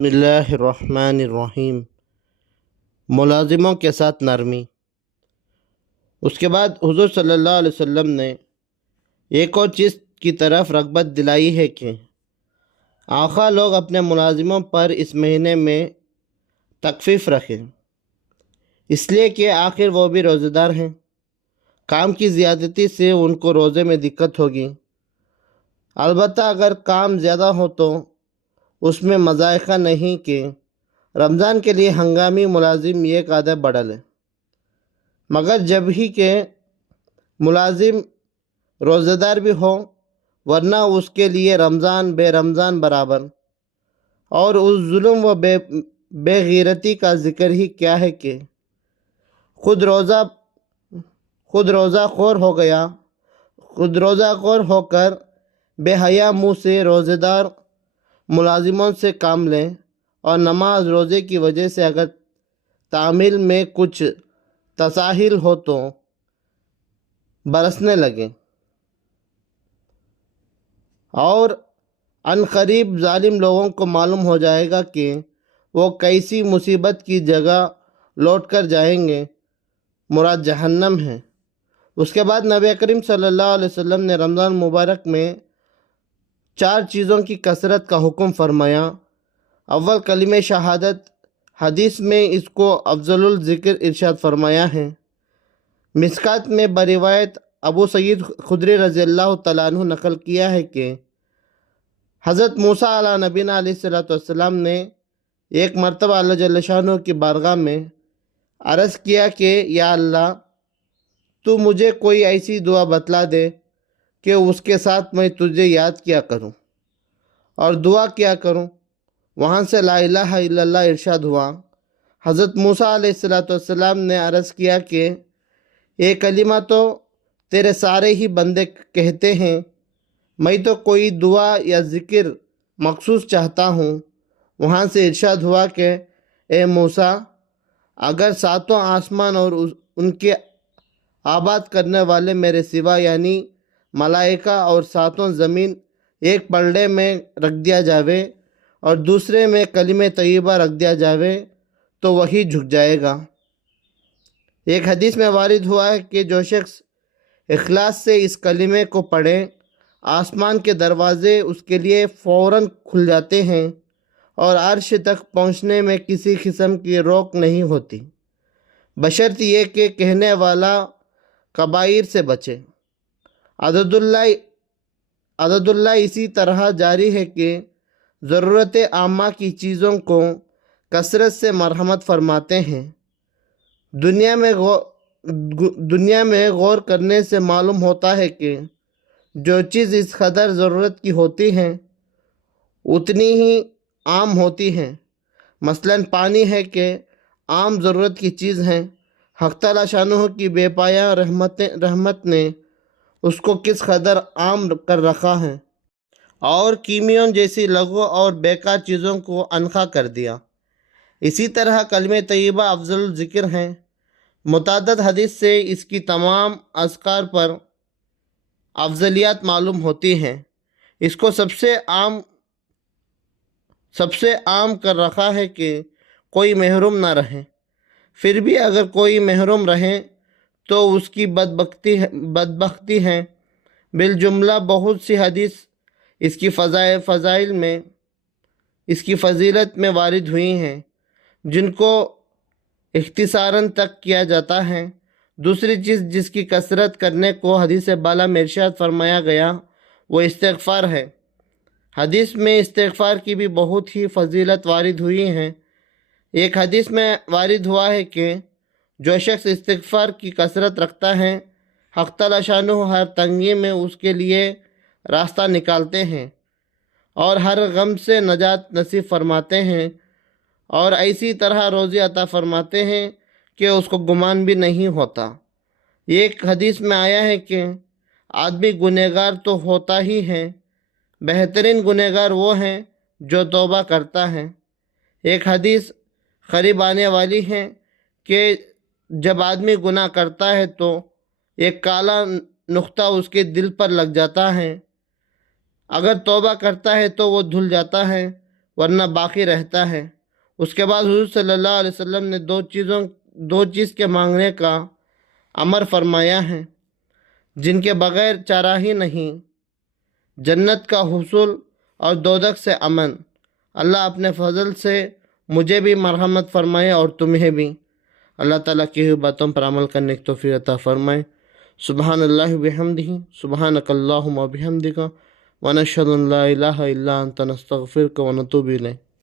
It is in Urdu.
بسم اللہ الرحمن الرحیم۔ ملازموں کے ساتھ نرمی۔ اس کے بعد حضور صلی اللہ علیہ وسلم نے ایک اور چیز کی طرف رغبت دلائی ہے کہ آقا لوگ اپنے ملازموں پر اس مہینے میں تخفیف رکھیں، اس لیے کہ آخر وہ بھی روزہ دار ہیں۔ کام کی زیادتی سے ان کو روزے میں دقت ہوگی، البتہ اگر کام زیادہ ہو تو اس میں مذائقہ نہیں کہ رمضان کے لیے ہنگامی ملازم ایک آدھا بڑھا لے، مگر جب ہی کہ ملازم روزہ دار بھی ہو، ورنہ اس کے لیے رمضان بے رمضان برابر۔ اور اس ظلم و بے غیرتی کا ذکر ہی کیا ہے کہ خود روزہ خور ہو کر بے حیا منہ سے روزہ دار ملازموں سے کام لیں، اور نماز روزے کی وجہ سے اگر تعمیل میں کچھ تساہل ہو تو برسنے لگیں، اور ان قریب ظالم لوگوں کو معلوم ہو جائے گا کہ وہ کیسی مصیبت کی جگہ لوٹ کر جائیں گے، مراد جہنم ہے۔ اس کے بعد نبی کریم صلی اللہ علیہ وسلم نے رمضان مبارک میں 4 چیزوں کی کثرت کا حکم فرمایا۔ اول کلمہ شہادت، حدیث میں اس کو افضل الذکر ارشاد فرمایا ہے۔ مشکات میں بروایت ابو سعید خدری رضی اللہ تعالیٰ عنہ نقل کیا ہے کہ حضرت موسیٰ علیہ نبینا علیہ السلام نے ایک مرتبہ اللہ جل شانہ کی بارگاہ میں عرض کیا کہ یا اللہ، تو مجھے کوئی ایسی دعا بتلا دے کہ اس کے ساتھ میں تجھے یاد کیا کروں اور دعا کیا کروں۔ وہاں سے لا الہ الا اللہ ارشاد ہوا۔ حضرت موسیٰ علیہ السلام نے عرض کیا کہ یہ کلمہ تو تیرے سارے ہی بندے کہتے ہیں، میں تو کوئی دعا یا ذکر مخصوص چاہتا ہوں۔ وہاں سے ارشاد ہوا کہ اے موسیٰ، اگر 7 آسمان اور ان کے آباد کرنے والے میرے سوا یعنی ملائکہ اور 7 زمین ایک پلڑے میں رکھ دیا جاوے اور دوسرے میں کلمہ طیبہ رکھ دیا جاوے تو وہی جھک جائے گا۔ ایک حدیث میں وارد ہوا ہے کہ جو شخص اخلاص سے اس کلمے کو پڑھے، آسمان کے دروازے اس کے لیے فوراً کھل جاتے ہیں اور عرش تک پہنچنے میں کسی قسم کی روک نہیں ہوتی، بشرط یہ کہ کہنے والا کبائر سے بچے۔ عدد اللہ اسی طرح جاری ہے کہ ضرورت عامہ کی چیزوں کو کثرت سے مرحمت فرماتے ہیں۔ دنیا میں غور کرنے سے معلوم ہوتا ہے کہ جو چیز اس قدر ضرورت کی ہوتی ہیں اتنی ہی عام ہوتی ہیں۔ مثلاً پانی ہے کہ عام ضرورت کی چیز ہے، حق تعالیٰ شانہ کی بے پایہ رحمت نے اس کو کس قدر عام کر رکھا ہے، اور کیمیوں جیسی لغو اور بیکار چیزوں کو انخواہ کر دیا۔ اسی طرح کلمہ طیبہ افضل ذکر ہیں۔ متعدد حدیث سے اس کی تمام اذکار پر افضلیات معلوم ہوتی ہیں۔ اس کو سب سے عام کر رکھا ہے کہ کوئی محروم نہ رہے، پھر بھی اگر کوئی محروم رہے تو اس کی بدبختی ہے۔ بالجملہ بہت سی حدیث اس کی فضیلت میں وارد ہوئی ہیں، جن کو اختصاراً تک کیا جاتا ہے۔ دوسری چیز جس کی کثرت کرنے کو حدیث بالا میں ارشاد فرمایا گیا وہ استغفار ہے۔ حدیث میں استغفار کی بھی بہت ہی فضیلت وارد ہوئی ہیں۔ ایک حدیث میں وارد ہوا ہے کہ جو شخص استغفار کی کثرت رکھتا ہے، حق تعالیٰ شانہ ہر تنگی میں اس کے لیے راستہ نکالتے ہیں اور ہر غم سے نجات نصیب فرماتے ہیں، اور ایسی طرح روزی عطا فرماتے ہیں کہ اس کو گمان بھی نہیں ہوتا۔ ایک حدیث میں آیا ہے کہ آدمی گنہگار تو ہوتا ہی ہے، بہترین گنہگار وہ ہیں جو توبہ کرتا ہے۔ ایک حدیث قریب آنے والی ہے کہ جب آدمی گناہ کرتا ہے تو ایک کالا نقطہ اس کے دل پر لگ جاتا ہے، اگر توبہ کرتا ہے تو وہ دھل جاتا ہے، ورنہ باقی رہتا ہے۔ اس کے بعد حضور صلی اللہ علیہ وسلم نے دو چیز کے مانگنے کا امر فرمایا ہے جن کے بغیر چارہ ہی نہیں، جنت کا حصول اور دوزخ سے امن۔ اللہ اپنے فضل سے مجھے بھی مرحمت فرمائے اور تمہیں بھی۔ اللہ تعالیٰ کی ہوئی باتوں پر عمل کرنے کی توفیق عطا فرمائے۔ سبحان اللہ بحمدہ، سبحانک اللہم وبحمدک، ونشہد ان لا الہ الا انت، نستغفرک ونتوب الیک۔